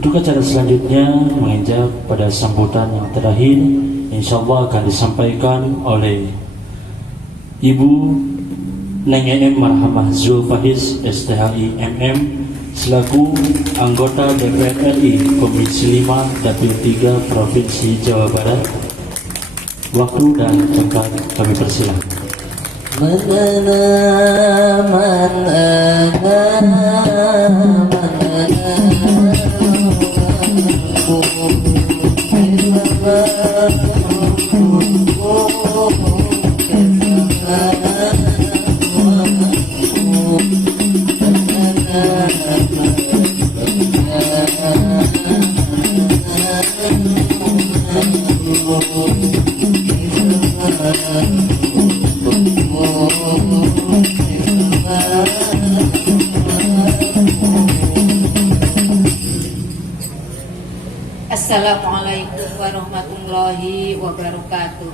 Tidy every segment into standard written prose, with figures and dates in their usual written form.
Untuk acara selanjutnya menginjak pada sambutan yang terakhir, insya Allah akan disampaikan oleh Ibu Neng EM Marhamah Zulfahiz STHI MM selaku anggota DPR RI Komisi 5 Dapil 3 Provinsi Jawa Barat. Waktu dan tempat kami persilahkan. Assalamualaikum warahmatullahi wabarakatuh.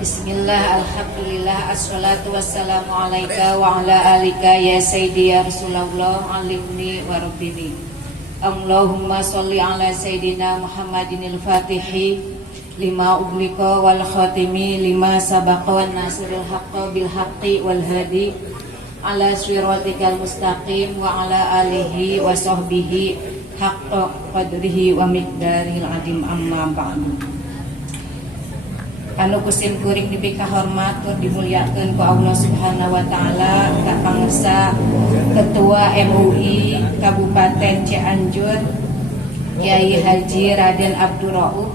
Bismillah, alhamdulillah, assalatu wassalamu alaika wa ala alika ya sayyidi ya Rasulullah, alimni wa rabbini. Allahumma sholli ala sayyidina Muhammadinil fatihi lima uglika wal khatimi lima sabaqa wan nasiril haqqa bil haqqi wal hadi ala siratikal mustaqim wa ala alihi wa sahbihi haqqa qadrihi wa miqdarihil adim, amma ba'du. Anu kusim kuring diberi kahormat tur dimuliakeun ku Allah Subhanahu wa taala, ka pangesa Ketua MUI Kabupaten Cianjur Kiai Haji Raden Abdul Rauf.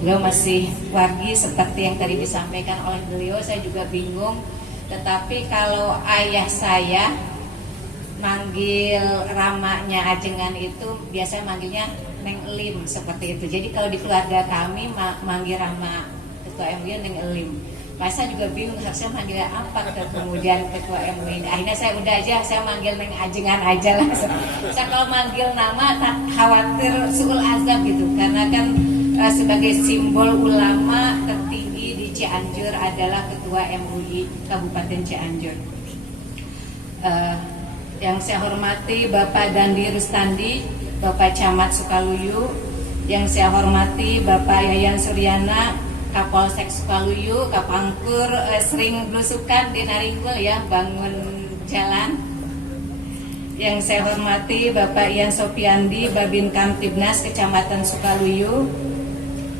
Beliau masih wargi seperti yang tadi disampaikan oleh beliau. Saya juga bingung, tetapi kalau ayah saya manggil ramanya ajengan itu biasanya manggilnya Neng Elim seperti itu. Jadi kalau di keluarga kami manggil rama ketua MUI Neng Elim. Saya juga bingung harusnya manggilnya apa kemudian ketua MUI. Akhirnya saya udah aja, saya manggil Neng Ajengan aja lah. Saya kalau manggil nama tak khawatir suul azab gitu, karena kan sebagai simbol ulama tertinggi di Cianjur adalah ketua MUI Kabupaten Cianjur. Yang saya hormati Bapak Dandi Rustandi, Bapak Camat Sukaluyu. Yang saya hormati Bapak Yayan Suryana, Kapolsek Sukaluyu, Kapangkur, sering belusukan di Naringkul ya, bangun jalan. Yang saya hormati Bapak Ian Sopiandi, Babin Kamtibnas Kecamatan Sukaluyu.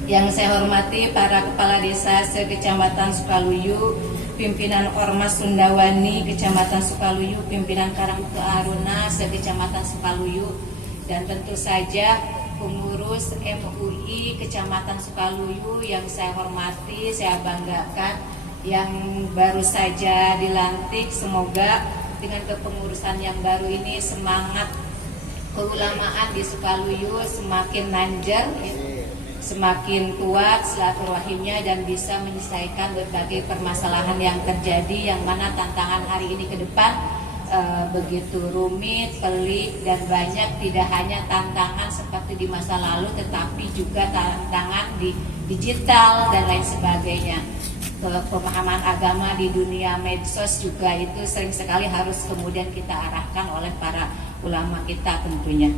Yang saya hormati para kepala desa se-Kecamatan Sukaluyu, pimpinan Ormas Sundawani Kecamatan Sukaluyu, pimpinan Karangtu Aruna se-Kecamatan Sukaluyu, dan tentu saja pengurus MUI Kecamatan Sukaluyu yang saya hormati, saya banggakan, yang baru saja dilantik. Semoga dengan kepengurusan yang baru ini semangat keulamaan di Sukaluyu semakin nanjar, semakin kuat silaturahimnya dan bisa menyelesaikan berbagai permasalahan yang terjadi, yang mana tantangan hari ini ke depan begitu rumit, pelik, dan banyak. Tidak hanya tantangan seperti di masa lalu, tetapi juga tantangan di digital dan lain sebagainya. Pemahaman agama di dunia medsos juga itu sering sekali harus kemudian kita arahkan oleh para ulama kita tentunya.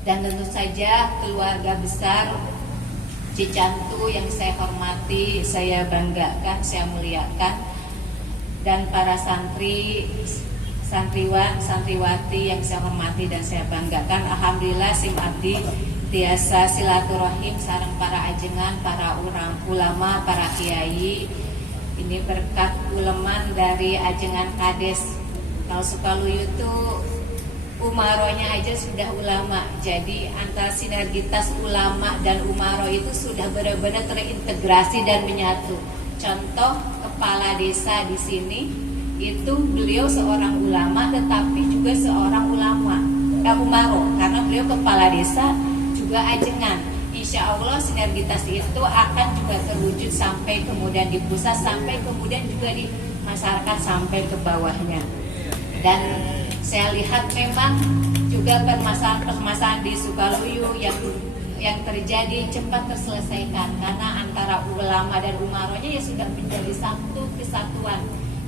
Dan tentu saja keluarga besar Cicantu yang saya hormati, saya banggakan, saya muliakan, dan para santri, santriwan, santriwati yang saya hormati dan saya banggakan. Alhamdulillah sim abdi tiasa silaturahim sareng para ajengan, para ulama, para kiai. Ini berkat uleman dari ajengan Kades. Kalau Sukaluyu itu umaronya aja sudah ulama, jadi antara sinergitas ulama dan umaro itu sudah benar-benar terintegrasi dan menyatu. Contoh kepala desa di sini itu beliau seorang ulama, tetapi juga seorang umaro, karena beliau kepala desa juga ajengan. Insya Allah sinergitas itu akan juga terwujud sampai kemudian di pusat, sampai kemudian juga di masyarakat sampai ke bawahnya. Dan saya lihat memang juga permasalahan-permasalahan di Sukaluyu yang terjadi cepat terselesaikan karena antara ulama dan umaronya ya sudah menjadi satu kesatuan.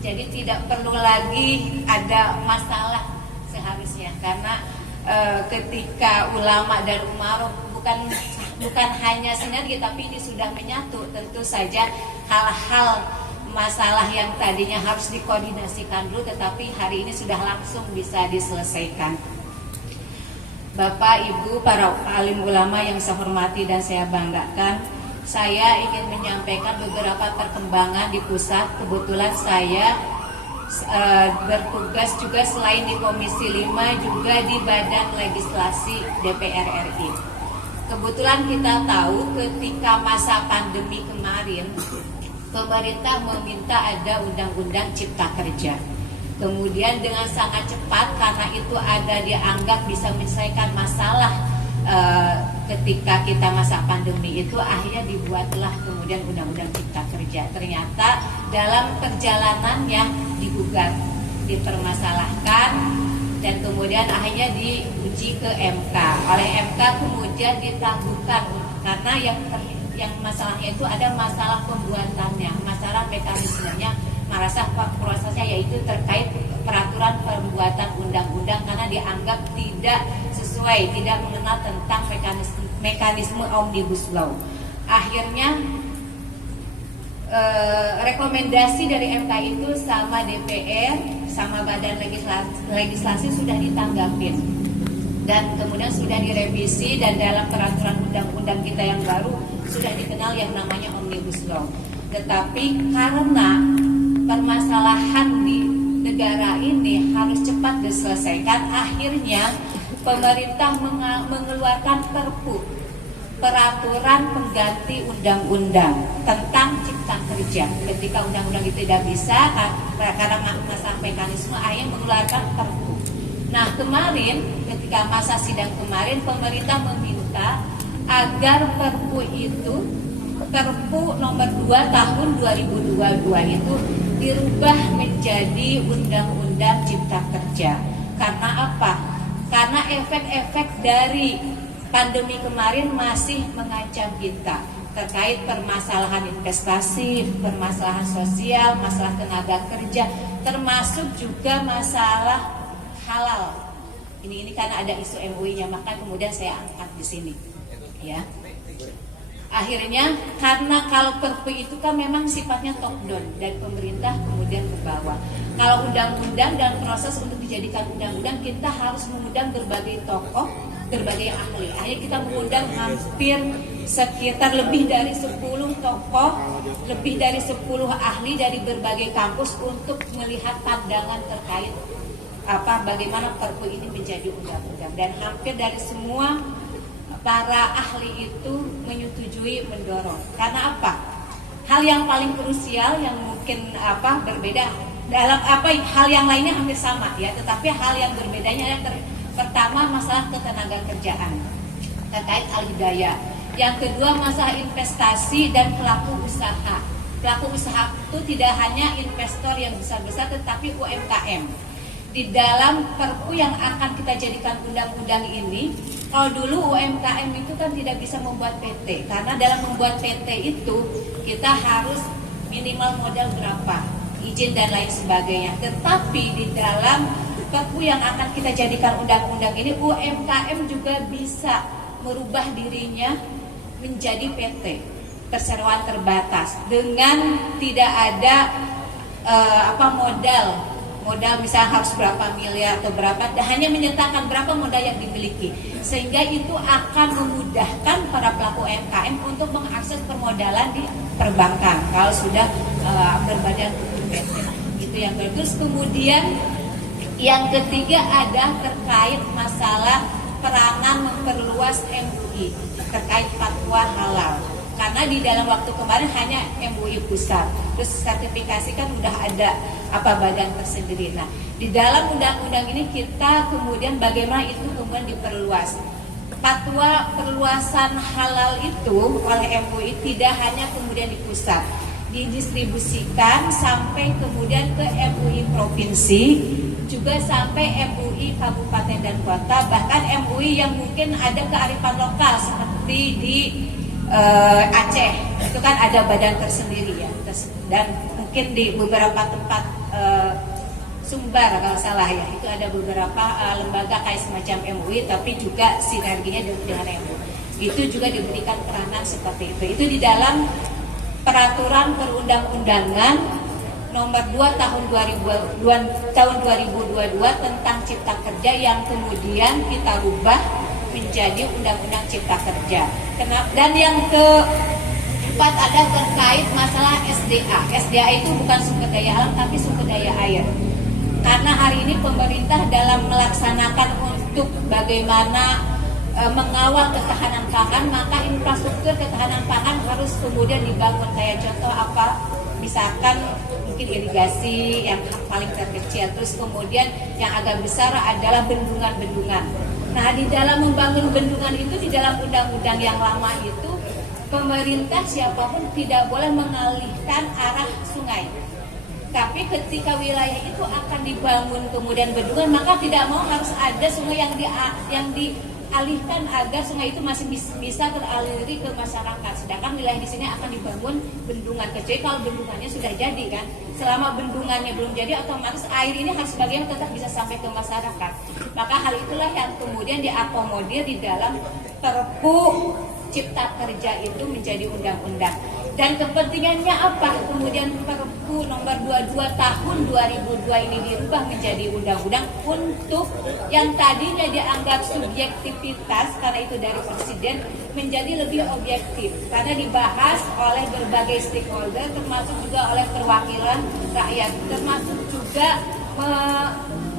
Jadi tidak perlu lagi ada masalah seharusnya, karena ketika ulama dan umarok bukan hanya sinergi, tapi ini sudah menyatu. Tentu saja hal-hal masalah yang tadinya harus dikoordinasikan dulu, tetapi hari ini sudah langsung bisa diselesaikan. Bapak, Ibu, para alim ulama yang saya hormati dan saya banggakan, saya ingin menyampaikan beberapa perkembangan di pusat. Kebetulan saya bertugas juga selain di Komisi 5 juga di Badan Legislasi DPR RI. Kebetulan kita tahu ketika masa pandemi kemarin, pemerintah meminta ada Undang-Undang Cipta Kerja. Kemudian dengan sangat cepat, karena itu ada dianggap bisa menyelesaikan masalah ketika kita masa pandemi itu, akhirnya dibuatlah kemudian Undang-Undang Cipta Kerja. Ternyata dalam perjalanannya digugat, dipermasalahkan, dan kemudian akhirnya diuji ke MK. Oleh MK kemudian ditangguhkan karena yang masalahnya itu ada masalah pembuatannya, masalah mekanismenya, prosesnya, yaitu terkait peraturan pembuatan undang-undang, karena dianggap tidak sesuai, tidak mengenal tentang mekanisme omnibus law. Akhirnya rekomendasi dari MK itu sama DPR, sama Badan Legislasi sudah ditanggapin, dan kemudian sudah direvisi, dan dalam peraturan undang-undang kita yang baru sudah dikenal yang namanya omnibus law. Tetapi karena permasalahan di negara ini harus cepat diselesaikan, akhirnya pemerintah mengeluarkan Perpu, peraturan pengganti undang-undang tentang cipta kerja. Ketika undang-undang itu tidak bisa karena masalah mekanisme, akhirnya mengeluarkan Perpu. Nah, kemarin ketika masa sidang kemarin, pemerintah meminta agar Perpu itu, Perpu nomor 2 tahun 2022 itu dirubah menjadi Undang-Undang Cipta Kerja. Karena apa? Karena efek-efek dari pandemi kemarin masih mengancam kita, terkait permasalahan investasi, permasalahan sosial, masalah tenaga kerja, termasuk juga masalah halal. Ini karena ada isu MUI-nya, maka kemudian saya angkat di sini. Ya. Akhirnya karena kalau Perpu itu kan memang sifatnya top down dari pemerintah kemudian ke bawah. Kalau undang-undang dan proses untuk dijadikan undang-undang, kita harus mengundang berbagai tokoh, berbagai ahli. Akhirnya kita mengundang hampir sekitar lebih dari 10 tokoh, lebih dari 10 ahli dari berbagai kampus untuk melihat pandangan terkait bagaimana Perpu ini menjadi undang-undang, dan hampir dari semua para ahli itu menyetujui, mendorong. Karena apa? Hal yang paling krusial yang mungkin berbeda dalam hal yang lainnya hampir sama ya, tetapi hal yang berbedanya adalah pertama masalah ketenaga kerjaan terkait al-hidayah. Yang kedua masalah investasi dan pelaku usaha. Pelaku usaha itu tidak hanya investor yang besar-besar, tetapi UMKM. Di dalam Perpu yang akan kita jadikan undang-undang ini, kalau dulu UMKM itu kan tidak bisa membuat PT, karena dalam membuat PT itu kita harus minimal modal berapa, izin dan lain sebagainya. Tetapi di dalam Perpu yang akan kita jadikan undang-undang ini, UMKM juga bisa merubah dirinya menjadi PT, perseroan terbatas, dengan tidak ada modal misalnya harus berapa miliar atau berapa, hanya menyertakan berapa modal yang dimiliki, sehingga itu akan memudahkan para pelaku UMKM untuk mengakses permodalan di perbankan kalau sudah berbadan PT. Itu yang terus. Kemudian yang ketiga ada terkait masalah peranan memperluas MUI terkait fatwa halal. Karena di dalam waktu kemarin hanya MUI pusat, terus sertifikasi kan udah ada badan tersendiri. Nah, di dalam undang-undang ini kita kemudian bagaimana itu kemudian diperluas. Fatwa perluasan halal itu oleh MUI tidak hanya kemudian di pusat, didistribusikan sampai kemudian ke MUI provinsi, juga sampai MUI kabupaten dan kota, bahkan MUI yang mungkin ada kearifan lokal seperti di Aceh, itu kan ada badan tersendiri ya, dan mungkin di beberapa tempat Sumbar kalau salah ya, itu ada beberapa lembaga kayak semacam MUI tapi juga sinerginya dengan MUI. Itu juga diberikan peranan seperti itu. Itu di dalam peraturan perundang-undangan nomor 2 tahun 2022 tentang Cipta Kerja yang kemudian kita rubah menjadi Undang-Undang Cipta Kerja. Dan yang keempat ada terkait masalah SDA. SDA itu bukan sumber daya alam tapi sumber daya air. Karena hari ini pemerintah dalam melaksanakan untuk bagaimana mengawal ketahanan pangan, maka infrastruktur ketahanan pangan harus kemudian dibangun. Kayak contoh apa? Misalkan mungkin irigasi yang paling terkecil, terus kemudian yang agak besar adalah bendungan-bendungan. Nah, di dalam membangun bendungan itu, di dalam undang-undang yang lama itu, pemerintah siapapun tidak boleh mengalihkan arah sungai. Tapi ketika wilayah itu akan dibangun kemudian bendungan, maka tidak mau harus ada sungai yang dialihkan agar sungai itu masih bisa teraliri ke masyarakat. Sedangkan wilayah di sini akan dibangun bendungan, kecuali kalau bendungannya sudah jadi kan. Selama bendungannya belum jadi, otomatis air ini harus bagaimana tetap bisa sampai ke masyarakat. Maka hal itulah yang kemudian diakomodir di dalam Perpu Cipta Kerja itu menjadi undang-undang. Dan kepentingannya apa? Kemudian Perpu nomor 22 tahun 2002 ini dirubah menjadi undang-undang untuk yang tadinya dianggap subjektivitas karena itu dari presiden menjadi lebih objektif karena dibahas oleh berbagai stakeholder termasuk juga oleh perwakilan rakyat, termasuk juga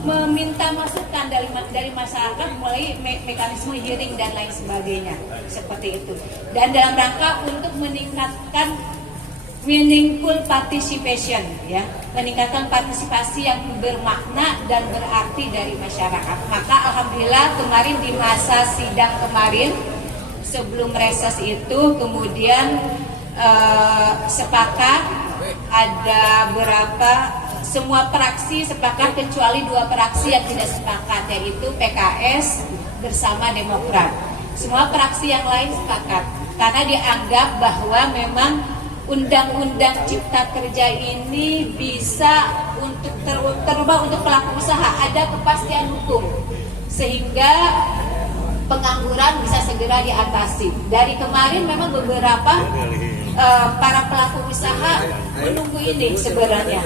meminta masukan dari masyarakat mulai mekanisme hearing dan lain sebagainya seperti itu. Dan dalam rangka untuk meningkatkan meaningful participation, ya, meningkatkan partisipasi yang bermakna dan berarti dari masyarakat. Maka alhamdulillah kemarin di masa sidang kemarin sebelum reses itu kemudian sepakat ada berapa. Semua fraksi sepakat kecuali 2 fraksi yang tidak sepakat, yaitu PKS bersama Demokrat. Semua fraksi yang lain sepakat karena dianggap bahwa memang Undang-Undang Cipta Kerja ini bisa untuk terubah untuk pelaku usaha, ada kepastian hukum sehingga pengangguran bisa segera diatasi. Dari kemarin memang beberapa para pelaku usaha menunggu ini sebenarnya.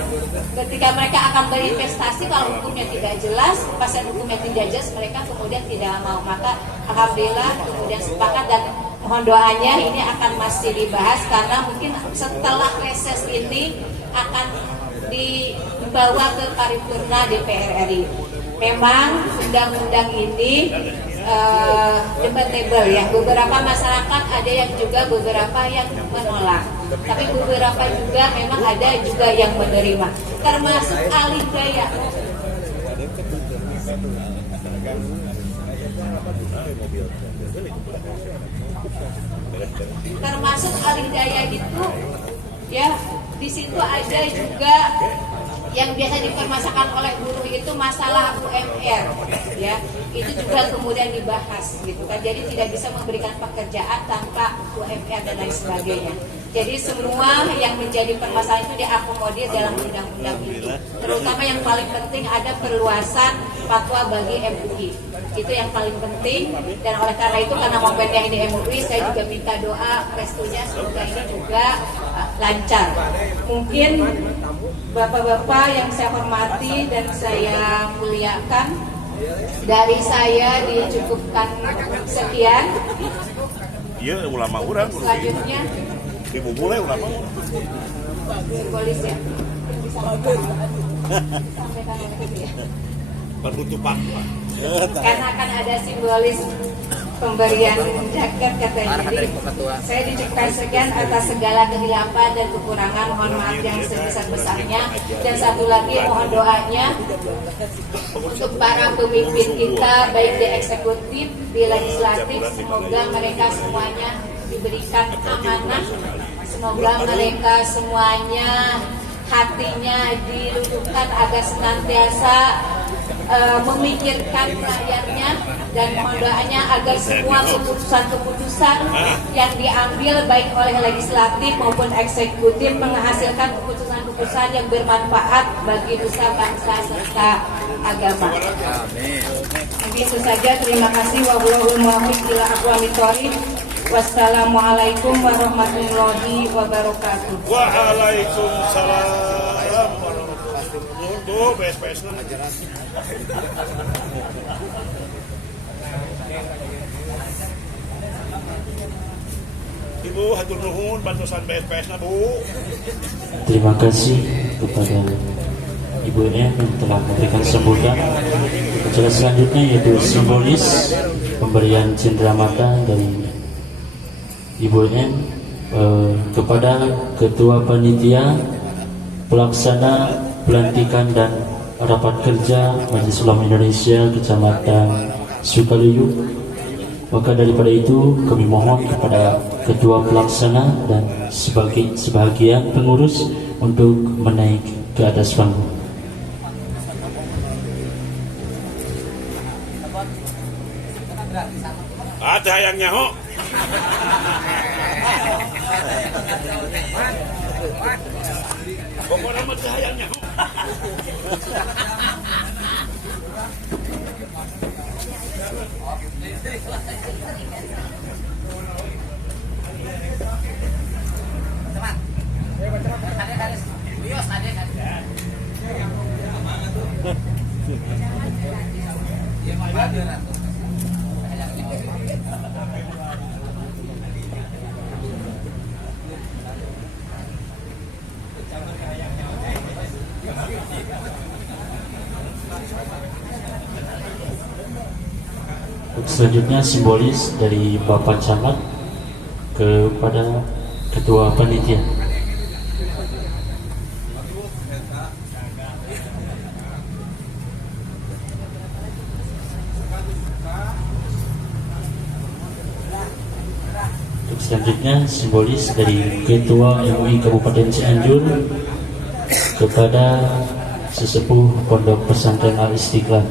Ketika mereka akan berinvestasi, kalau hukumnya tidak jelas, pasal hukumnya tidak jelas, mereka kemudian tidak mau. Maka alhamdulillah kemudian sepakat dan mohon doanya ini akan masih dibahas karena mungkin setelah reses ini akan dibawa ke paripurna DPR RI. Memang undang-undang ini debatable ya, beberapa masyarakat ada yang juga beberapa yang menolak, tapi beberapa juga memang ada juga yang menerima, termasuk alih daya. Termasuk alih daya itu ya, di situ ada juga yang biasa dipermasalahkan oleh buruh itu masalah UMR, ya itu juga kemudian dibahas gitu kan. Jadi tidak bisa memberikan pekerjaan tanpa UMR dan lain sebagainya. Jadi semua yang menjadi permasalahan itu diakomodir dalam undang-undang ini. Terutama yang paling penting ada perluasan fatwa bagi MUI. Itu yang paling penting, dan oleh karena itu karena momennya ini MUI, saya juga minta doa restunya semoga ini juga lancar. Mungkin bapak-bapak yang saya hormati dan saya muliakan, dari saya dicukupkan sekian. Iya, ulama orang. Selanjutnya Ibu mulai ulama. Simbolis ya. Sampaikan oleh ya. Penutupan. Karena akan ada simbolis pemberian jaket katanya. Jadi saya dicukupkan sekian atas segala kehilapan dan kekurangan, mohon maaf yang sebesar-besarnya. Dan satu lagi mohon doanya untuk para pemimpin kita, baik di eksekutif, di legislatif, semoga mereka semuanya diberikan amanah, semoga mereka semuanya hatinya diluluhkan agar senantiasa memikirkan rakyatnya, dan mohon doanya agar semua keputusan-keputusan yang diambil baik oleh legislatif maupun eksekutif menghasilkan keputusan keputusan yang bermanfaat bagi nusa bangsa serta agama. Begitu saja, terima kasih. Wallahul muwaffiq ila aqwamit thoriq. Wassalamualaikum warahmatullahi wabarakatuh. Waalaikumsalam warahmatullahi wabarakatuh. Tuh, BSPS lah. Ibu, hatur nuhun bantuan BSPS na, Bu. Terima kasih kepada Ibu N yang telah memberikan sambutan. Acara selanjutnya yaitu simbolis pemberian cenderamata dari Ibu N kepada Ketua Panitia Pelaksana Pelantikan dan Rapat Kerja Majelis Ulama Indonesia Kecamatan Sukaluyu. Maka daripada itu kami mohon kepada Ketua Pelaksana dan sebagian pengurus untuk menaik ke atas panggung. Ada yang nyaho. Pokoknya mah yang nyaho. Selanjutnya simbolis dari Bapak Camat kepada Ketua Panitia. Selanjutnya simbolis dari Ketua MUI Kabupaten Cianjur kepada Sesepuh Pondok Pesantren Al Istiqlal.